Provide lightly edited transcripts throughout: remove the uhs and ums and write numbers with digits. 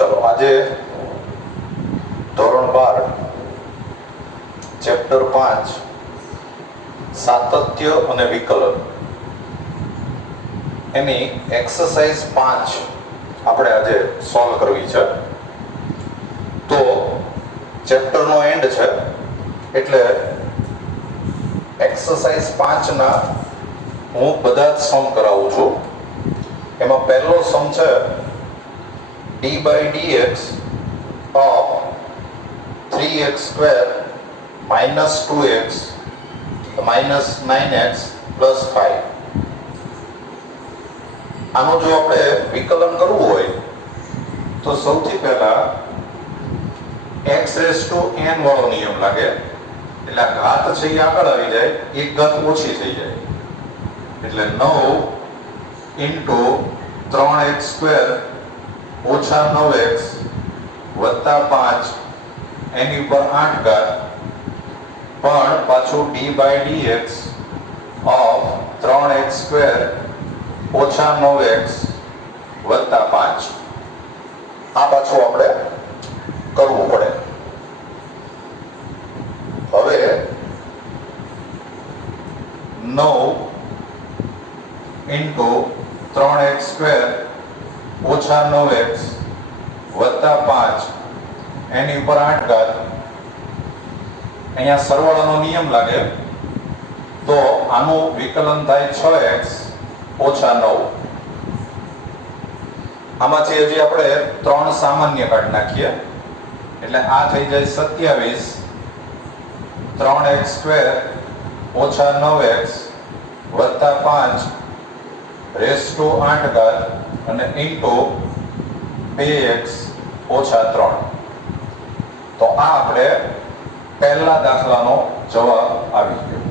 ચલો આજે ધોરણ 12 ચેપ્ટર 5 સાતત્ય અને વિકલન એની એક્સરસાઇઝ 5 આપણે આજે સોલ્વ કરવી છે. તો ચેપ્ટરનો એન્ડ છે એટલે એક્સરસાઇઝ 5 ના હું બધા જ સમ કરાવું છું. એમાં પહેલો સમ છે d by dx of 3x square minus 2x minus 9x plus 5. આનું જો આપણે વિકલન કરવું હોય તો સૌથી પહેલા x raised to n વાળો નિયમ લાગે, એટલે ઘાત છે એ આગળ આવી જાય, એક ઘાત ઓછી થઈ જાય, એટલે 9 into 3x square ઓછા 9x વત્તા 5 એની ઉપર 8 ઘાત, પણ પાછું d by dx of 3x square ઓછા 9x વત્તા 5 આ પાછું આપણે કરવું પડે. હવે 9 into 3x square ઓછા 9x વત્તા 5 એની ઉપર 8 ઘાત, અહીંયા સરવાળાનો નિયમ લાગે તો આનું વિકલન થાય 6x ઓછા 9. આમાંથી હજી આપણે 3 સામાન્ય કાઢી નાખીએ એટલે આ થઈ જાય 27 3x સ્ક્વેર ઓછા 9x વત્તા 5 રેસ ટુ 8 ઘાત અને ઇન્ટુ 2x ઓછા 3. તો આ આપણે પહેલા દાખલાનો જવાબ આવી ગયો.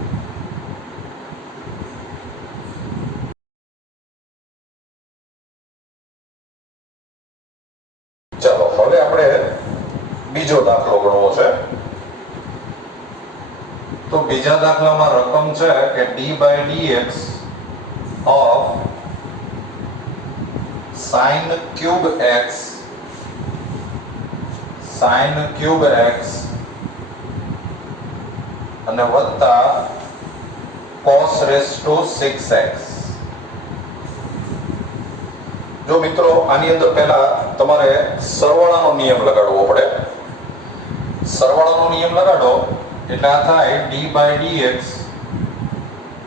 ચલો હવે આપણે બીજો દાખલો ગણવો છે. તો બીજા દાખલામાં રકમ છે કે d by dx of sin cube x અને વત્તા cos raised to 6x. જો મિત્રો આની અંદર પહેલા તમારે સરવાળાનો નિયમ લગાડવો પડે. સરવાળાનો નિયમ લગાડો એટલે આ થાય d by dx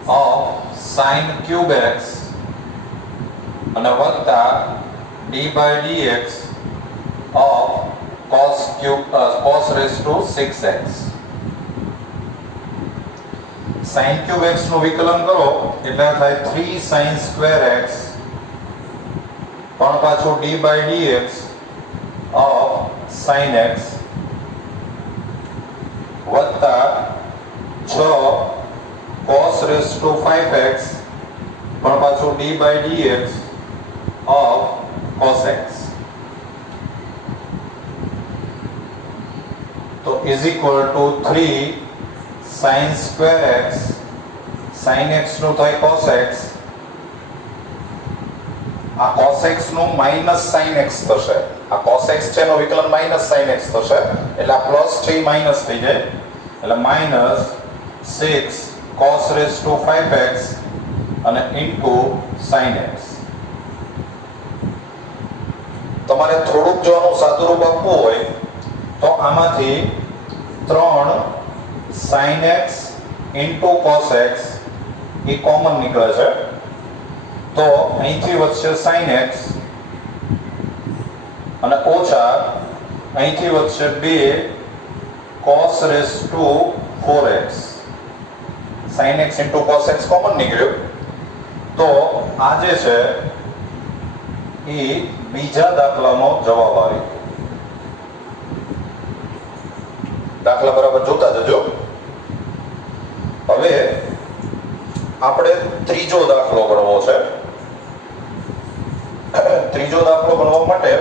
of sin cube x અને વત્તા d by dx of cos raised to 6x. sin cube x નું વિકલન કરો એટલે થાય 3 sin square x પણ પાછું d by dx of sin x વત્તા 6 cos raised to 5x પણ પાછું d by dx of cos x. તો is equal to 3 sin square x sin x નું થાય cos x, આ cos x નું minus sin x થશે, આ cos x છે એનો વિકલન minus sin x થશે એટલે આ પ્લસ છે માઈનસ થઈ જાય એટલે minus 6 cos raised to 5x અને into sin x. તમારે થોડુંક જો આનું સાદુરૂપ આપવું હોય તો આમાંથી 3 sin x into cos x એ કોમન નીકળે છે, તો અહીંથી વધશે sin x અને ઓછા અહીંથી વધશે 2 cos raised to 4x. sin x into cos x common નીકળ્યું તો આ જે છે એ બીજા દાખલાનો જવાબ આવી ગયો. દાખલા બરાબર જોતા જજો. હવે આપણે ત્રીજો દાખલો ગણવો છે. ત્રીજો દાખલો ગણવા માટે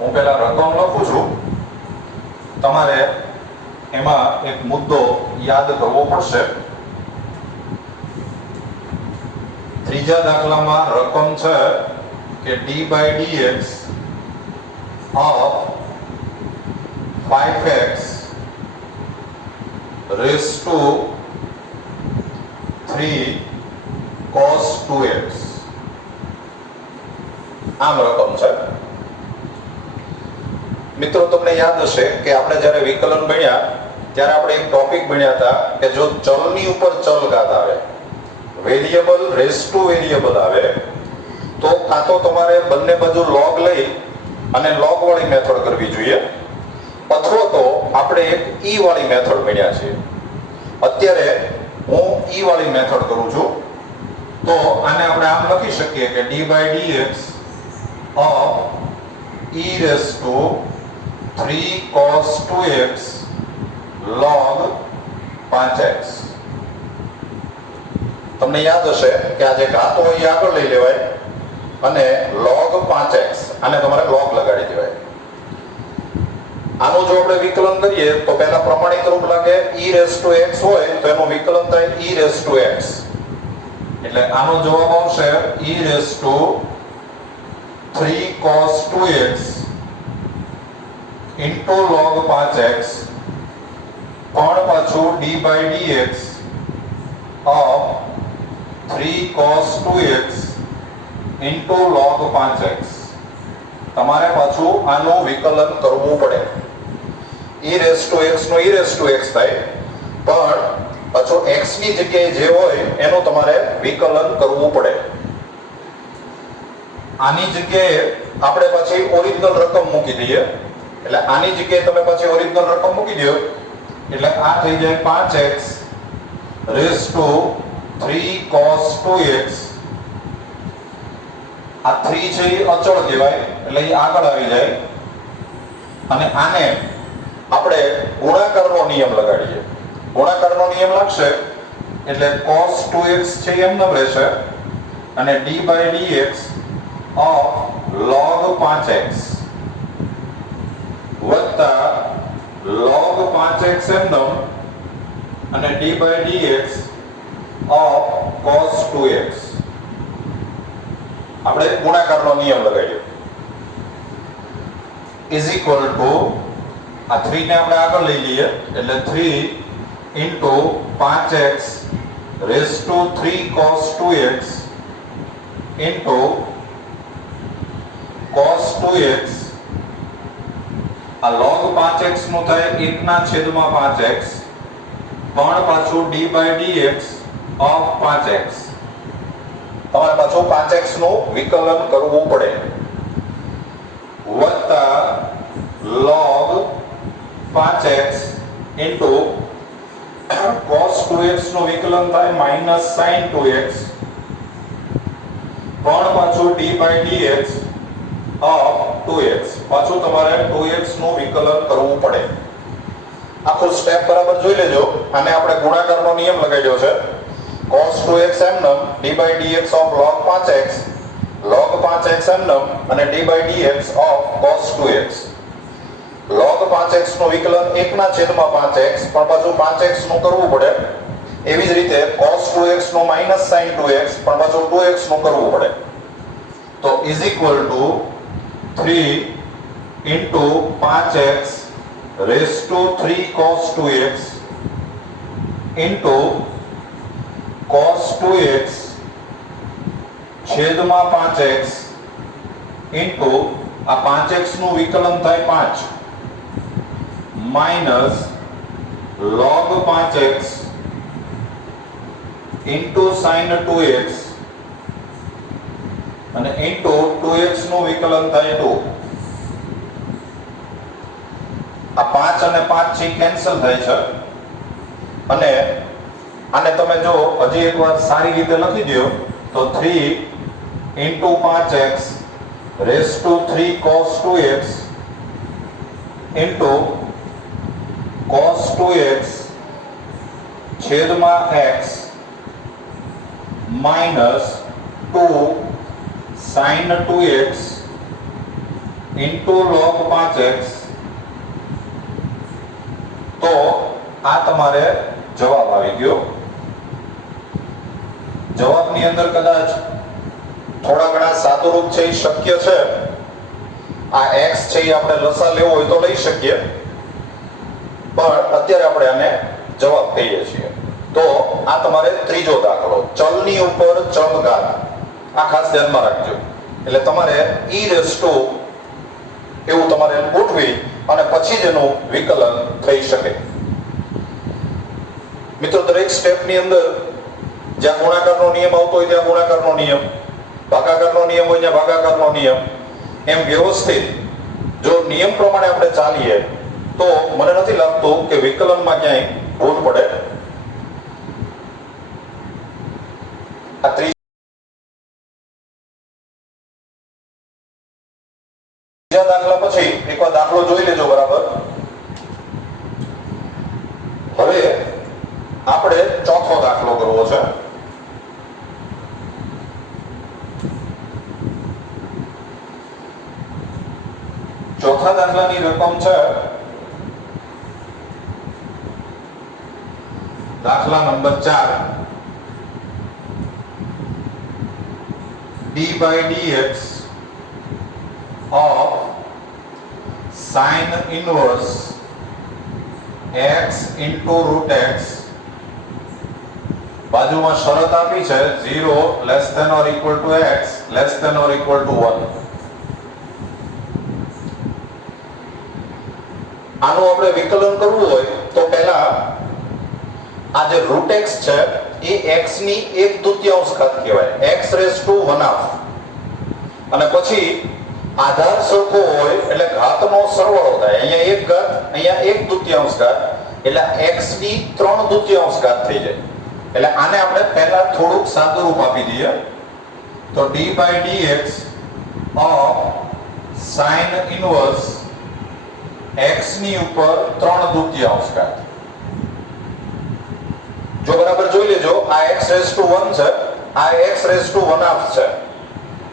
હું પહેલા રકમ લખું છું, તમારે એમાં એક મુદ્દો યાદ કરવો પડશે. ત્રીજા દાખલામાં રકમ છે કે d by dx of 5x raised to 3 cos 2x આમ રકમ છે. મિત્રો તમને યાદ હશે કે આપણે જ્યારે વિકલન ભણ્યા ત્યારે આપણે એક ટોપિક ભણ્યા હતા કે જો ચલની ઉપર ચલ ઘાત આવે, વેરિયેબલ રેઝ ટુ વેરિયેબલ આવે, તો કાં તો તમારે બંને બાજુ log લઈ અને log વાળી મેથડ કરવી જોઈએ, અથવા તો આપણે એક e વાળી મેથડ ભણ્યા છે. અત્યારે હું e વાળી મેથડ કરું છું. તો આને આપણે આમ લખી શકીએ કે d by dx of e raised to 3 cos 2x log 5x. તમને યાદ હશે કે આ જે ઘાત હોય એ આગળ લઈ લેવાય અને log 5x આને તમારે log લગાડી દેવાય. આનું જો આપણે વિકલન કરીએ તો પહેલા પ્રમાણિત રૂપ લાગે e raised to x હોય તો એનું વિકલન થાય e raised to x. એટલે આનો જવાબ આવશે e raised to 3 cos 2x into log 5x પણ પાછું d by dx of 3 cos 2x into log 5x. તમારે પાછું આનું વિકલન કરવું પડે. e raised to x no e raised to x થાય, પણ પાછું x ની જગ્યાએ જે હોય એનું તમારે વિકલન કરવું પડે. આની જગ્યાએ આપણે પાછી ઓરિજિનલ રકમ મૂકી દઈએ. એટલે આની જગ્યાએ તમે પાછી ઓરિજિનલ રકમ મૂકી દો એટલે આ થઈ જાય 5x raised to 3 cos 2x. આ 3 છે એ અચળ કહેવાય એટલે એ આગળ આવી જાય અને આને આપણે ગુણાકારનો નિયમ લગાડીએ. ગુણાકારનો નિયમ લાગશે એટલે cos 2x છે એમ ન રહેશે અને d by dx of log 5x વત્તા log 5x એમનો અને d by dx of cos 2x. આપણે ગુણાકારનો નિયમ લગાડ્યો is equal to આ 3 ને આપણે આગળ લઈ લઈએ એટલે 3 into 5x raised to 3 cos 2x into cos 2x. આ log 5x નું થાય 1/5x પણ પાછું d by dx of 5x. તમારે પાછું 5x નું વિકલન કરવું પડે વત્તા log 5x into cos 2x નું વિકલન થાય -sin 2x પણ પાછું d by dx of 2x. પાછું તમારે 2x નું વિકલન કરવું પડે. આખું સ્ટેપ બરાબર જોઈ લેજો. આને આપણે ગુણાકારનો નિયમ લગાડ્યો છે cos 2x એમનમ d by dx of log 5x log 5x એમનમ અને d by dx of cos 2x. log 5x નું વિકલન 1/5x પણ પાછું 5x નું કરવું પડે. એવી જ રીતે cos 2x નું -sin 2x પણ પાછું 2x નું કરવું પડે. તો is equal to 3 into 5x raised to 3 cos 2x into cos 2x છેદમાં 5x into આ 5x નું વિકલન થાય 5 minus log 5x into sin 2x અને into 2x નું વિકલન થાય 2. આ 5 અને 5 છે કેન્સલ થાય છે અને આને તમે જો હજી એકવાર સારી રીતે લખી દો તો 3 into 5x raised to 3 cos 2x into cos 2x છેદમાં x minus 2 sin 2x into log 5x. તો આ તમારે જવાબ આવી ગયો. જવાબની અંદર કદાચ થોડા ઘણા સાદુરૂપ છે એ શક્ય છે. આ x છે એ આપણે લસા લેવો હોય તો લઈ શકીએ, પણ અત્યારે આપણે આને જવાબ કહીએ છીએ. તો આ તમારે ત્રીજો દાખલો, ચલની ઉપર ચલ ઘાત. આ ખાસ ધ્યાનમાં રાખજો. એટલે તમારે e રેસ ટુ એવું તમારે ગોઠવી અને પછી જ એનું વિકલન થઈ શકે. મિત્રો, દરેક સ્ટેપની અંદર જ્યાં ગુણાકારનો નિયમ આવતો હોય ત્યાં ગુણાકારનો નિયમ, ભાગાકારનો નિયમ હોય ત્યાં ભાગાકારનો નિયમ, એમ વ્યવસ્થિત જો નિયમ પ્રમાણે આપણે ચાલીએ તો મને નથી લાગતું કે વિકલનમાં ક્યાંય ભૂલ પડે. આ ત્રીજા દાખલા પછી એકવાર દાખલો જોઈ લેજો બરાબર. હવે આપણે ચોથો દાખલો કરવો છે. ચોથા દાખલાની રકમ છે દાખલા number 4, d by dx of sin inverse x into root x. બાજુમાં શરત આપી છે 0 less than or equal to x less than or equal to 1. આનું આપણે વિકલન કરવું હોય તો પહેલા આ જે રૂટ x છે એ x ની 1/2 ઘાત કહેવાય, x રેઝ ટુ 1/2. અને પછી આધાર સરખો હોય એટલે ઘાતનો સરવાળો થાય. અહીંયા 1 ઘાત, અહીંયા 1/2 ઘાત, એટલે x ની 3/2 ઘાત થઈ જાય. એટલે આને આપણે પહેલા થોડુંક સાદુરૂપ આપી દઈએ. તો d by dx of sin inverse x ની ઉપર 3/2 ઘાત. જો બરાબર જોઈ લેજો, આ x રેઝ ટુ 1 છે, આ x રેઝ ટુ 1/2 છે.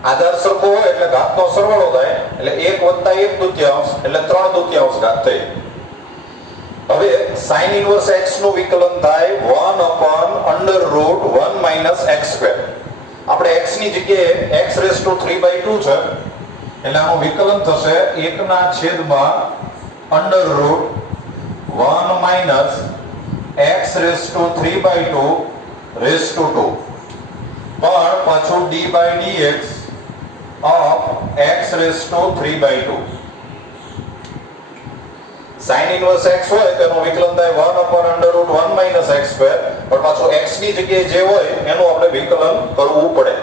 આધાર સરખો હોય એટલે ઘાતનો સરવાળો થાય, એટલે 1 + 1/2 એટલે 3/2 ઘાત થઈ. હવે sin ઇન્વર્સ x નું વિકલન થાય 1/√1 - x². આપણે x ની જગ્યાએ x રેઝ ટુ 3/2 છે, એટલે આનું વિકલન થશે 1/√1 - x raise to 3/2 raise to 2. પણ પાછું d by dx of x raise to 3/2. sin inverse x હોય તેનું વિકલન થાય 1/√1 - x². પણ પાછું x ની જગ્યાએ જે હોય એનું આપણે વિકલન કરવું પડે.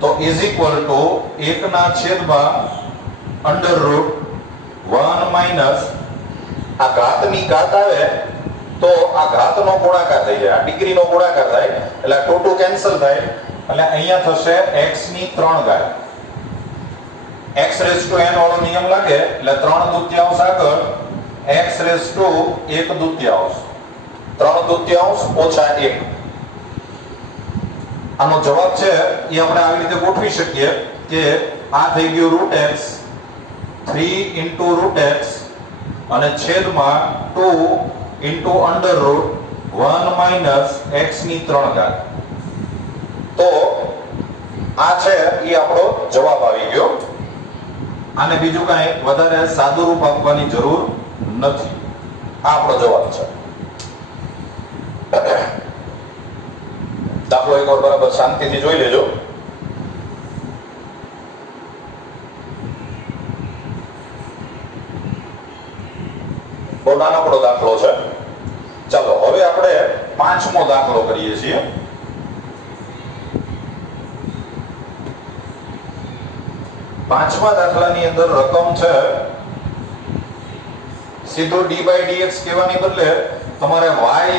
તો ઇઝ ઇક્વલ ટુ 1/√1 - આ ઘાતની ઘાત આવે તો આ ઘાતનો ગુણાકાર થઈ જાય, આ ડિગ્રીનો ગુણાકાર થાય, એટલે આ 2 કેન્સલ થાય, એટલે અહીંયા થશે x ની 3 ઘાત. x રેઝ ટુ n વાળો નિયમ લાગે એટલે 3/2 આગળ x રેઝ ટુ 1/2, 3/2 ઓછા 1. આનો જવાબ છે એ આપણે આવી રીતે ગોઠવી શકીએ કે આ થઈ ગયું √x 3 * √x અને છેદમાં 2 √1 - x ની 3 ઘાત. તો આ છે એ આપણો જવાબ આવી ગયો. આને બીજું કાંઈ વધારે સાદુરૂપ આપવાની જરૂર નથી. આ આપણો જવાબ છે. દાખલો એકવાર બરાબર શાંતિથી જોઈ લેજો. બહુ નાનકડો દાખલો છે. ચાલો હવે આપણે 5મો દાખલો કરીએ છીએ. પાંચમા દાખલાની અંદર રકમ છે, સીધો d by dx કહેવાની બદલે તમારે y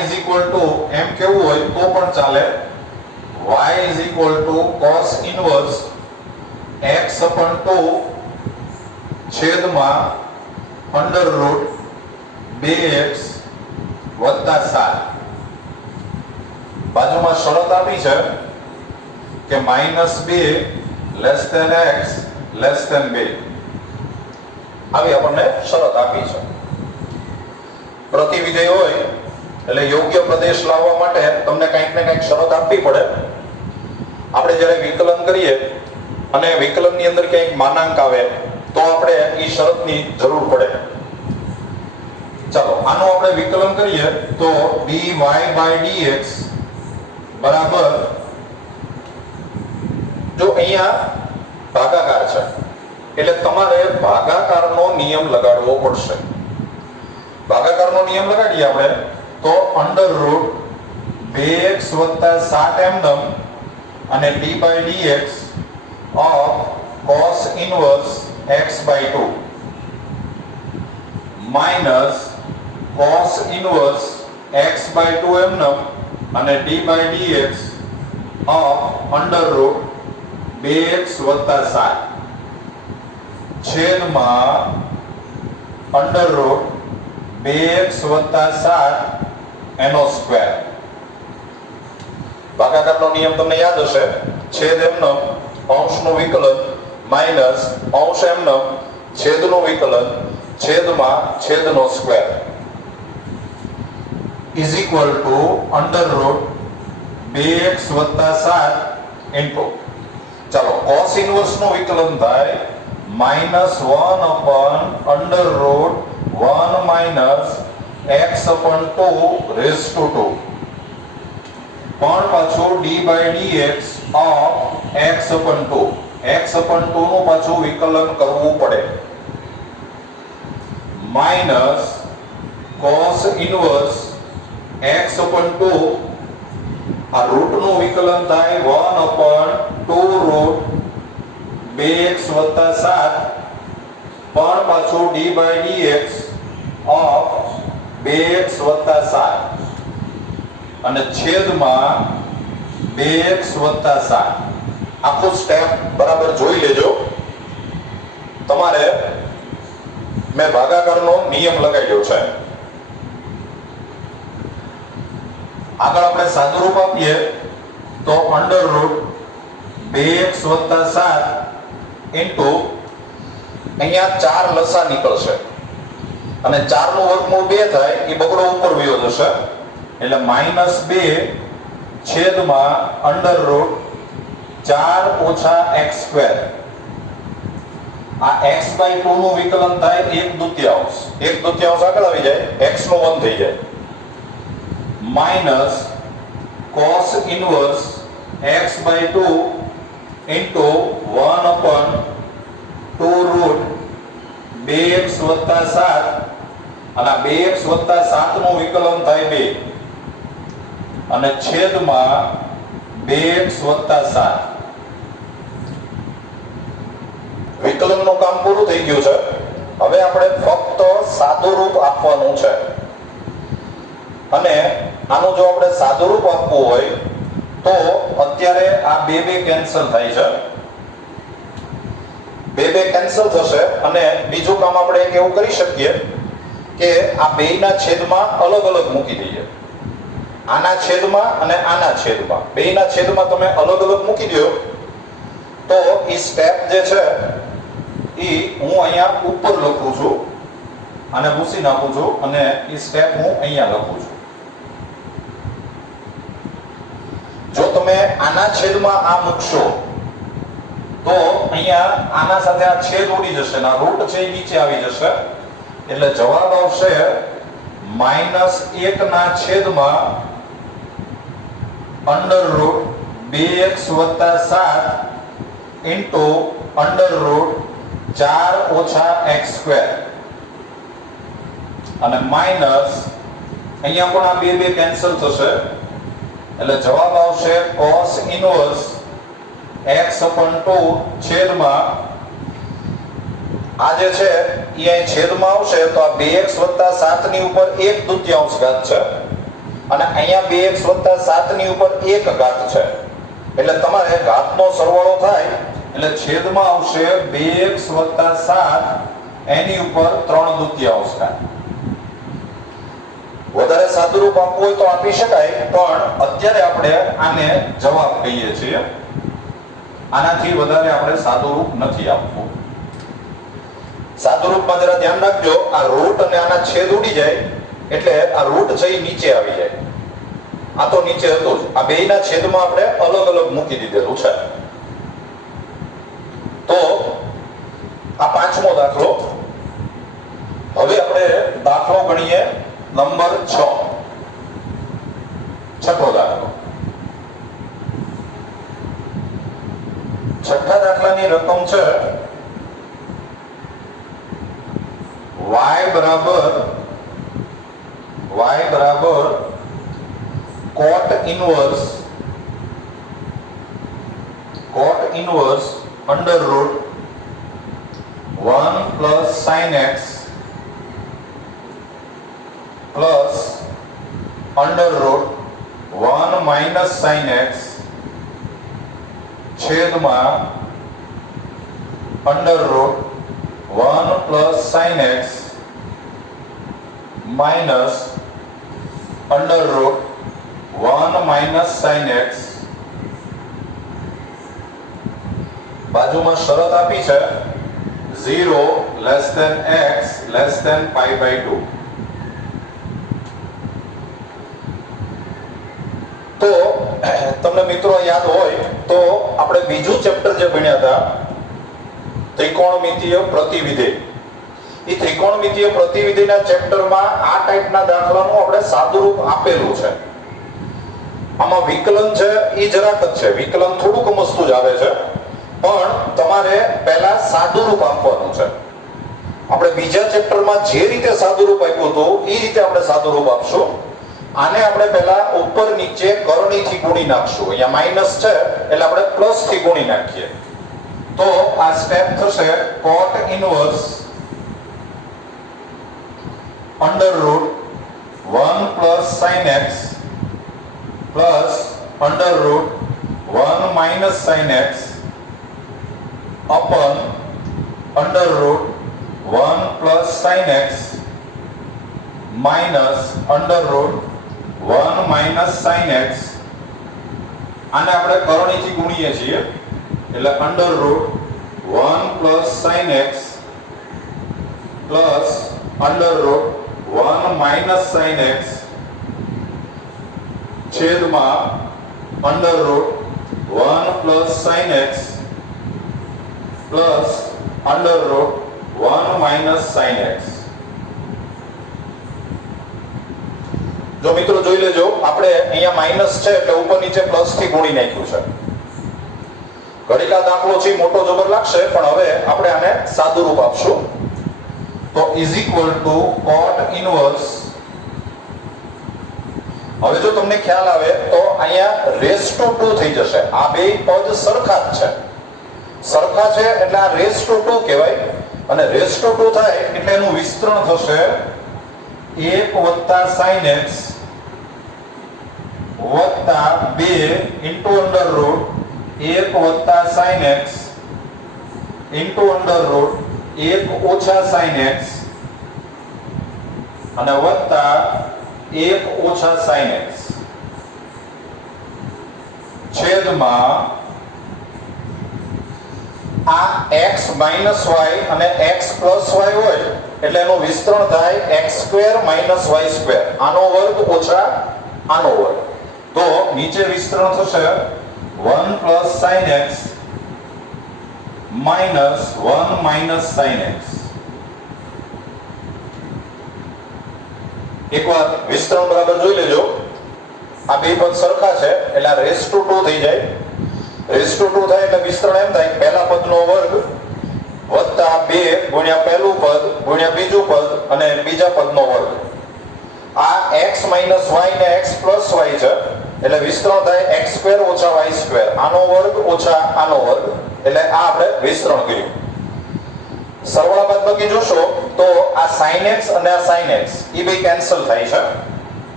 is equal to એમ કેવું હોય તો પણ ચાલે. y is equal to cos inverse x upon 2 છેદમાં √2x વત્તા 7. બાજુમાં શરત આપી છે કે -2 less than x less than 2. આવી આપણને શરત આપી છે. પ્રતિવિધેય હોય એટલે યોગ્ય પ્રદેશ લાવવા માટે તમને કંઈક ને કંઈક શરત આપવી પડે. આપણે જ્યારે વિકલન કરીએ અને વિકલનની અંદર ક્યાંક માનાંક આવે તો આપણે એ શરતની જરૂર પડે. ચાલો આનું આપણે વિકલન કરીએ તો dy by dx બરાબર, જો અહીંયા ભાગાકાર છે એટલે તમારે ભાગાકારનો નિયમ લગાડવો પડશે. ભાગાકારનો નિયમ લગાડીએ આપણે તો √2x + 7m અને d by dx of cos inverse x by 2 minus cos inverse x by 2m અને d by dx of √2x + 7 છેદમાં √2x + 7 એનો સ્ક્વેર. ભાગાકારનો નિયમ તમને યાદ હશે, છેદ m અંશનું વિકલન માઈનસ અંશ m છેદનું વિકલન છેદમાં છેદનો square is equal to √2x + 7 into, ચાલો cos ઇન્વર્સ નું વિકલન થાય -1/√1 - x/2 પણ પાછું d by dx of x/2 નું પાછું વિકલન કરવું પડે માઈનસ cos ઇન્વર્સ x/2 આ રૂટ નું વિકલન થાય 1/2√2x + 7 પણ પાછું d by dx of 2x + 7 અને છેદમાં 2x + 7. આખું સ્ટેપ બરાબર જોઈ લેજો. તમારે મેં ભાગાકારનો નિયમ લગાવ્યો છે. આગળ આપણે સાદુરૂપ આપીએ તો √2x + 7 ઇન્ટુ અહીંયા 4 લસા નીકળશે અને 4 નું વર્ગમૂળ 2 થાય એ બગડો ઉપર વયો જશે એટલે -2 છેદમાં √4 - x². આ x/2 નું વિકલન થાય 1/2. 1/2 આગળ આવી જાય x નું 1 થઈ જાય minus cos inverse x/2 into 1/2√2x + 7 અને 2x + 7 નું વિકલન થાય 2 અને છેદમાં 2x + 7. વિકલનનું કામ પૂરું થઈ ગયું છે. હવે આપણે ફક્ત સાદુરૂપ આપવાનું છે અને આનું જો આપણે સાદુરૂપ આપવું હોય તો અત્યારે આ 2 કેન્સલ થાય છે, 2 કેન્સલ થશે અને બીજું કામ આપણે એક એવું કરી શકીએ કે આ બેયના છેદમાં અલગ અલગ મૂકી દઈએ. આના છેદમાં અને આના છેદમાં, બેયના છેદમાં તમે અલગ અલગ મૂકી દો તો એ સ્ટેપ જે છે એ હું અહીંયા ઉપર લખું છું અને ભૂસી નાખું છું અને એ સ્ટેપ હું અહીંયા લખું છું. જો તમે આના છેદમાં આ મૂકશો તો અહીંયા આના સાથે આ છેદ ઉડી જશે અને આ રૂટ છે એ નીચે આવી જશે એટલે જવાબ આવશે -1 ના છેદમાં √2x + 7 ઇન્ટુ √4 - x² અને માઈનસ અહીંયા પણ આ 2 કેન્સલ થશે એટલે જવાબ આવશે cos ઇન્વર્સ x/2 છેદમાં આ જે છે એ અહીં છેદમાં આવશે તો આ 2x + 7 ની ઉપર 1/2 ઘાત છે અને અહીંયા 2x + 7 ની ઉપર 1 ઘાત છે એટલે તમારે ઘાતનો સરવાળો થાય એટલે છેદમાં આવશે 2x + 7 એની ઉપર 3/2 ઘાત. વધારે સાદુરૂપ આપવું હોય તો આપી શકાય પણ અત્યારે આપણે આને જવાબ કહીએ છીએ. આનાથી વધારે આપણે સાદુરૂપ નથી આપવું. સાદુરૂપમાં જરા ધ્યાન રાખજો, આ રૂટ અને આના છેદ ઉડી જાય એટલે આ રૂટ છે નીચે આવી જાય આ તો નીચે હતું જ, આ બેયના છેદમાં આપણે અલગ અલગ મૂકી દીધેલું છે. તો આ પાંચમો દાખલો. હવે આપણે દાખલો ગણીએ નંબર 6. છઠ્ઠો દાખલો. છઠ્ઠા દાખલાની રકમ છે y બરાબર cot inverse under root 1 plus sin x plus under root 1 minus sin x છેદમાં under root 1 plus sin x minus under root 1 minus sin x. બાજુમાં શરત આપી છે 0 less than x less than pi by 2. તો તમને મિત્રો યાદ હોય તો આપણે બીજું ચેપ્ટર જે ભણ્યા હતા ત્રિકોણમિતીય પ્રતિવિધેય, એ ત્રિકોણમિતીય પ્રતિવિધેયના ચેપ્ટરમાં આ ટાઈપના દાખલાનું આપણે સાદુરૂપ આપેલું છે. આમાં વિકલન છે એ જરાક જ છે, વિકલન થોડુંક મસ્તું જ આવે છે, પણ તમારે પહેલા સાદુરૂપ આપવાનું છે. આપણે બીજા ચેપ્ટરમાં જે રીતે સાદુરૂપ આપ્યું હતું એ રીતે આપણે સાદુરૂપ આપશું. આને આપણે પહેલા ઉપર નીચે કરણીથી ગુણી નાખશું. અહીંયા માઈનસ છે એટલે આપણે પ્લસ થી ગુણી નાખીએ. તો આ સ્ટેપ થશે cot inverse under root 1 plus sin x plus under root 1 minus sin x upon under root 1 plus sin x minus under root 1 minus sin x. આને આપણે કરણીથી ગુણીએ છીએ એટલે under root 1 plus sin x plus under root 1 minus sin x છેદમાં under root 1 plus sin x plus under root 1 minus sin x. જો મિત્રો જોઈ લેજો, આપણે અહીંયા માઈનસ છે એટલે ઉપર નીચે પ્લસ થી ગુણી નાખ્યું છે. ઘડીકા દાખલો છે મોટો જબર લાગશે, પણ હવે આપણે આને સાદું રૂપ આપશું. તો is equal two cot inverse. હવે જો તમને ખ્યાલ આવે તો અહીંયા રેસ ટુ 2 થઈ જશે. આ બે પદ સરખા જ છે, સરખા છે એટલે આ રેસ ટુ 2 કહેવાય. અને રેસ ટુ 2 થાય એટલે એનું વિસ્તરણ થશે 1 + sin x વત્તા 2 into under route 1 + sin x into under route 1 ઓછા sin x અને વત્તા 1 ઓછા sin x છેદમાં આ x માઈનસ y અને x પ્લસ y હોય એટલે એનું વિસ્તરણ થાય x² માઈનસ y², આનો વર્ગ ઓછા આનો વર્ગ. તો નીચે વિસ્તરણ થશે 1 + sin x minus 1 minus sin x. એકવાર વિસ્તરણ બરાબર જોઈ લેજો. આ બે પદ સરખા છે એટલે આ રેસ ટુ 2 થઈ જાય. રેસ ટુ 2 થાય એટલે વિસ્તરણ એમ થાય પહેલા પદનો વર્ગ વત્તા 2 ગુણ્યા પહેલું પદ ગુણ્યા બીજું પદ અને બીજા પદનો વર્ગ. આ x માઈનસ y ને x પ્લસ y છે એટલે વિસ્તરણ થાય x² ઓછા y², આનો વર્ગ ઓછા આનો વર્ગ. એટલે આ આપણે વિસ્તરણ કર્યું. સરવાળા બાદબાકી જોશો તો આ sin x અને આ sin x એ બે કેન્સલ થાય છે.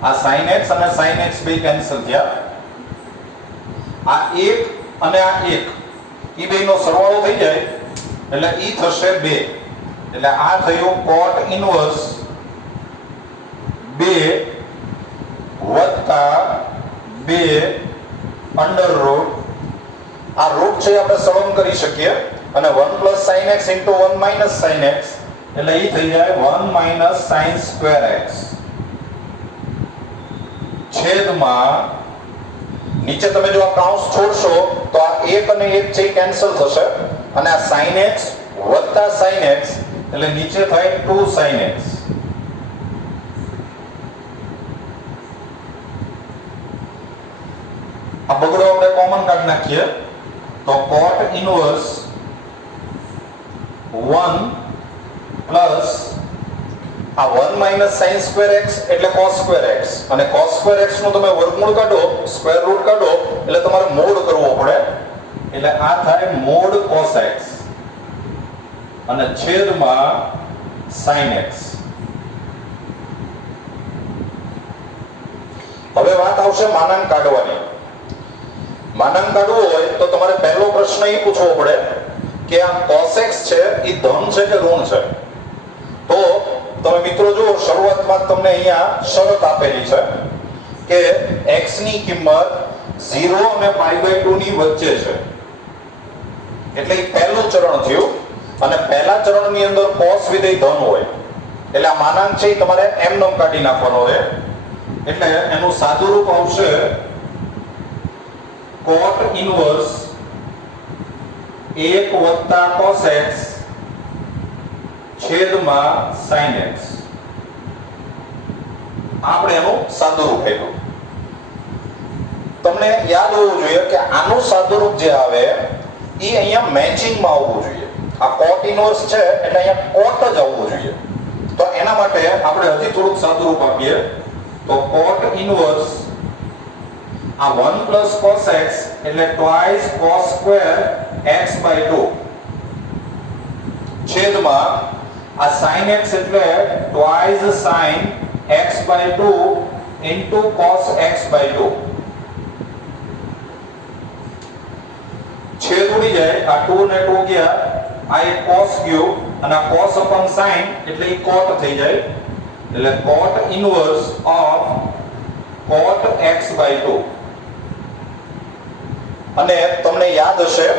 આ sin x અને sin x બે કેન્સલ થયા. આ 1 અને આ 1 એ બેનો સરવાળો થઈ જાય એટલે ઈ થશે 2. એટલે આ થયું cot ઇનવર્સ 2 વત્તા 2 અંડર રૂટ. આ રૂટ છે આપણે સળંગ કરી શકીએ અને 1 + sin x * 1 - sin x એટલે ઈ થઈ જાય 1 - sin² x છેદમાં નીચે તમે જો આ કૌંસ છોડશો તો આ 1 અને 1 છે કેન્સલ થશે અને આ sin x વત્તા sin x એટલે નીચે થાય 2 sin x. આ બગડો આપણે કોમન કાઢી નાખીએ તો cot ઇન્વર્સ 1 પ્લસ આ 1 માઈનસ sin સ્ક્વેર x એટલે cos સ્ક્વેર x અને cos સ્ક્વેર x નું તમે વર્ગમૂળ કાઢો સ્ક્વેર રૂટ કાઢો એટલે તમારે મોડ કરવો પડે એટલે આ થાય મોડ cos x અને છેદમાં sin x. હવે વાત આવશે માનાંક કાઢવાની. માનાંક કાઢવું હોય તો તમારે પહેલો પ્રશ્ન એ પૂછવો પડે કે આ cos x છે એ ધન છે કે ઋણ છે. તો તમે મિત્રો જો શરૂઆતમાં તમને અહીંયા શરત આપેલી છે કે x ની કિંમત 0 અને π/2 ની વચ્ચે છે એટલે એ પહેલું ચરણ થયું અને પહેલા ચરણની અંદર cos વિધેય ધન હોય એટલે આ માનાંક છે એ તમારે એમ નામ કાઢી નાખવાનો છે એટલે એનું સાદું રૂપ આવશે cot ઇન્વર્સ 1 + cos x છેદમાં sin x. આપણે એનું સાદું રૂપ આપ્યું. તમને યાદ હોવું જોઈએ કે આનું સાદું રૂપ જે આવે એ અહીંયા મેચિંગમાં આવવું જોઈએ. આ cot ઇન્વર્સ છે એટલે અહીંયા cot જ આવવું જોઈએ. તો એના માટે આપણે હજી થોડુંક સાદું રૂપ આપીએ તો cot ઇન્વર્સ આ 1 + cos x એટલે twice cos સ્ક્વેર x/2 છેદમાં આ sin x એટલે twice sin x/2 into cos x/2 છેદ ઉડી જાય આ 2 ને 2 ગયા આ એક cos ગયો અને આ cos upon sin એટલે એ cot થઈ જાય એટલે cot inverse of cot x/2 અને તમને યાદ હશે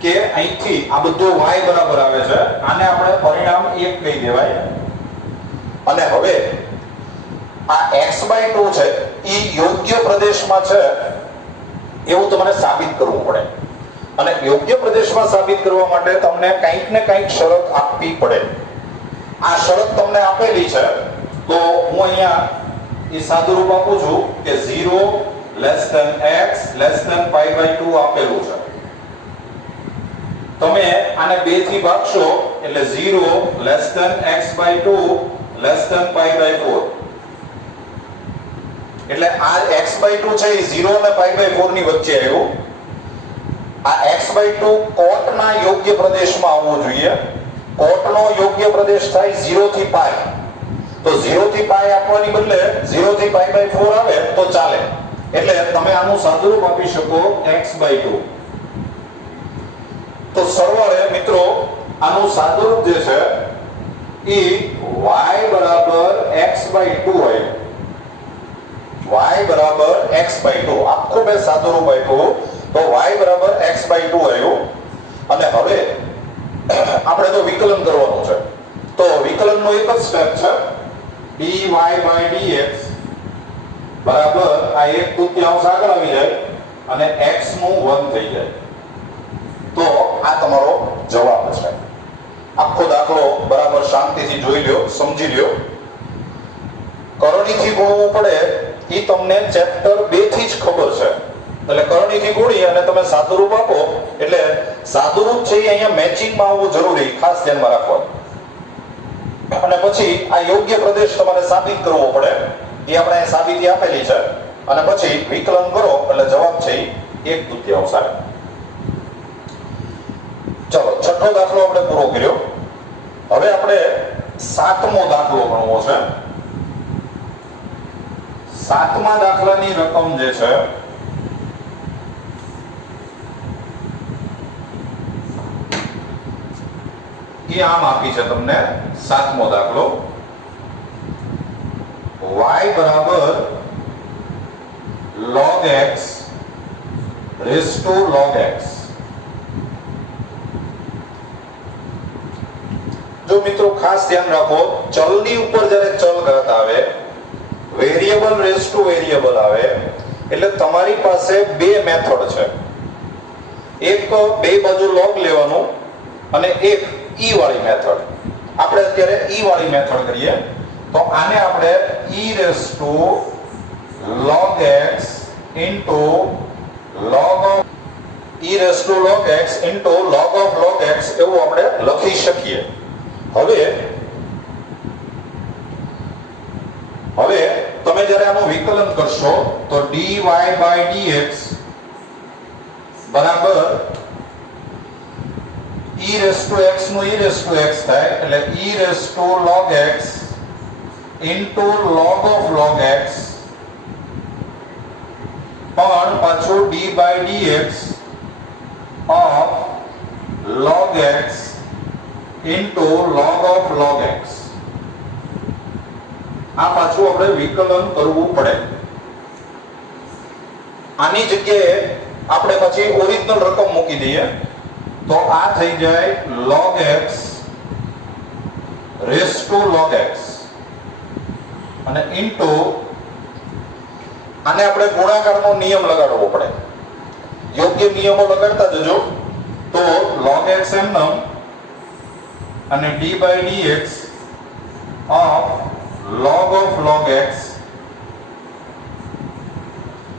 કે અહીંથી આ બધું y બરાબર આવે છે આને આપણે પરિણામ 1 કહી દેવાય અને હવે આ x/2 છે એ યોગ્ય પ્રદેશમાં છે એવું તમારે સાબિત કરવું પડે અને યોગ્ય પ્રદેશમાં સાબિત કરવા માટે તમને કંઈક ને કંઈક શરત આપવી પડે. આ શરત તમને આપેલી છે તો હું અહીંયા એ સાદું રૂપ આપું છું કે 0 x π/2 આપેલું છે. તમે આને 2 થી ભાગશો એટલે 0 x/2 π/4 એટલે આ x/2 છે એ 0 અને π/4 ની વચ્ચે આવ્યું. આ x/2 cot ના યોગ્ય પ્રદેશમાં આવવું જોઈએ. cot નો યોગ્ય પ્રદેશ થાય 0 થી π તો 0 થી π આપવાની બદલે 0 થી π/4 આવે તો ચાલે એટલે તમે આનું સાદું રૂપ આપી શકો x/2. તો સરવાળે મિત્રો આનું સાદું રૂપ જે છે એ y બરાબર x/2 હોય. y બરાબર x/2 આખું બે સાદું રૂપ આપ્યું તો y બરાબર x/2 આવ્યું અને હવે આપણે તો વિકલન કરવાનું છે તો વિકલનનો એક જ સ્ટેપ છે dy/dx બરાબર આ 1/3 આગળ આવી જાય અને x નું 1 થઈ જાય તો આ તમારો જવાબ છે. આખો દાખલો બરાબર શાંતિથી જોઈ લ્યો સમજી લ્યો. કરણીથી ગુણવું પડે એ તમને ચેપ્ટર 2 થી જ ખબર છે એટલે કરણીથી ગુણી અને તમે સાદું રૂપ આપો એટલે સાદું રૂપ છે એ અહીંયા મેચિંગમાં આવવું જરૂરી ખાસ ધ્યાનમાં રાખવાનું અને પછી આ યોગ્ય પ્રદેશ તમારે સાબિત કરવો પડે એ આપણે સાબિતી આપેલી છે અને પછી વિકલન કરો એટલે જવાબ છે એ 1/3 આવે. ચલો છઠ્ઠો દાખલો આપણે પૂરો કર્યો. હવે આપણે 7મો દાખલો ગણવો છે. 7મા દાખલાની રકમ જે છે એ આમ આપી છે તમને. 7મો દાખલો y બરાબર log x raised to log x. જો મિત્રો ખાસ ધ્યાન રાખો ચલની ઉપર જ્યારે ચલ ઘાત આવે variable variable raise to variable આવે એટલે તમારી પાસે બે મેથડ છે. એક બે બાજુ log લેવાનું અને એક e વાળી મેથડ. આપણે અત્યારે e વાળી મેથડ કરીએ તો આને આપણે e raise to log x into log of e raise to log x into log of log x એવું આપણે લખી શકીએ. હવે તમે જ્યારે આનું વિકલન કરશો તો dy by dx બરાબર e રેસ ટુ x નું e રેસ ટુ x થાય એટલે e raise to log x into log of log x પણ પાછું d by dx of log x into log of log x. આ પાછું આપણે વિકલન કરવું પડે. આની જગ્યાએ આપણે પછી ઓરિજિનલ રકમ મૂકી દઈએ તો આ થઈ જાય log x raise to log x અને ઇન્ટુ આને આપણે ગુણાકારનો નિયમ લગાડવો પડે. યોગ્ય નિયમો લગાડતા જજો તો log x એમનેમ અને d by dx of log of log x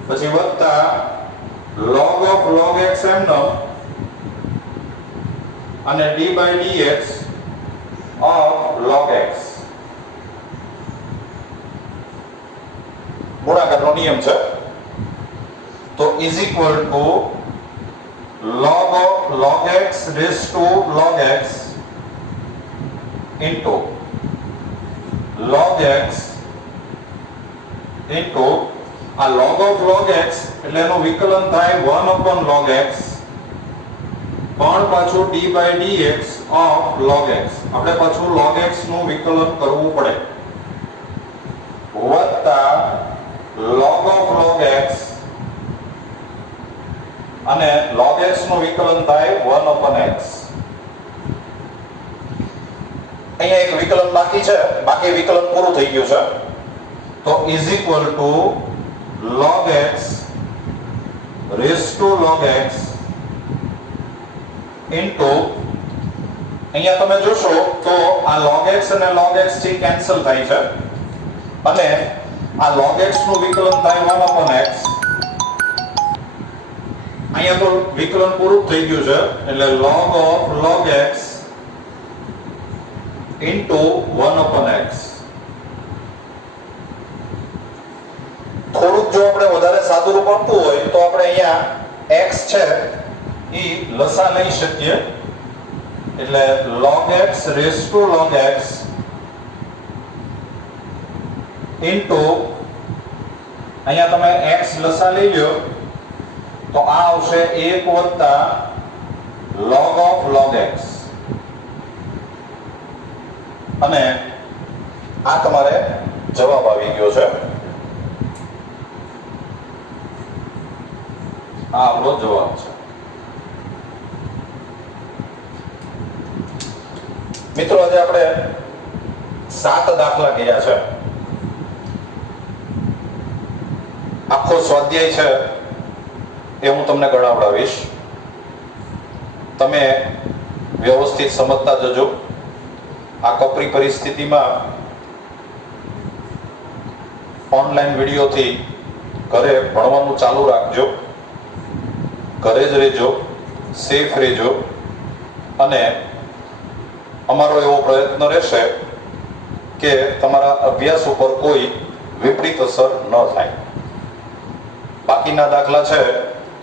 પછી વત્તા log of log x એમનેમ અને d by dx of log x ગુણાકારનો નિયમ છે તો is equal to log of log x raised to log x into log x into આ log of log x એટલે એનું વિકલન થાય 1 upon log x પણ પાછું d by dx of log x. આપણે પાછું log x નું વિકલન કરવું પડે વત્તા log of log x અને log x નું વિકલન થાય 1 upon x. અહીંયા એક વિકલન બાકી છે, બાકી વિકલન પૂરું થઈ ગયું છે તો is equal to log x raised to log x into અહીંયા તમે જોશો તો આ log x અને log x થી કેન્સલ થાય છે અને આ log x નું વિકલન થાય 1 upon x. અહીંયા તો વિકલન પૂરું થઈ ગયું છે એટલે log of log x into 1 upon x. થોડુંક જો આપણે વધારે સાદું રૂપ આપવું હોય તો આપણે અહીંયા x છે એ લસા લઈ શકીએ એટલે log x raised to log x into અહીંયા તમે x લસા લઈ લો તો આ આવશે 1 વત્તા log of log x અને આ તમારે જવાબ આવી ગયો છે. આ આપણો જવાબ છે. મિત્રો આજે આપણે 7 દાખલા કર્યા છે. આખો સ્વાધ્યાય છે એ હું તમને ગણાવડાવીશ. તમે વ્યવસ્થિત સમજતા જજો. આ કપરી પરિસ્થિતિમાં ઓનલાઈન વિડીયોથી ઘરે ભણવાનું ચાલુ રાખજો. ઘરે જ રહેજો, સેફ રહેજો અને અમારો એવો પ્રયત્ન રહેશે કે તમારા અભ્યાસ ઉપર કોઈ વિપરીત અસર ન થાય. બાકીના દાખલા છે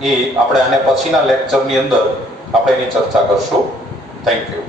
એ આપણે આને પછીના લેક્ચરની અંદર આપણે એની ચર્ચા કરશું. Thank you.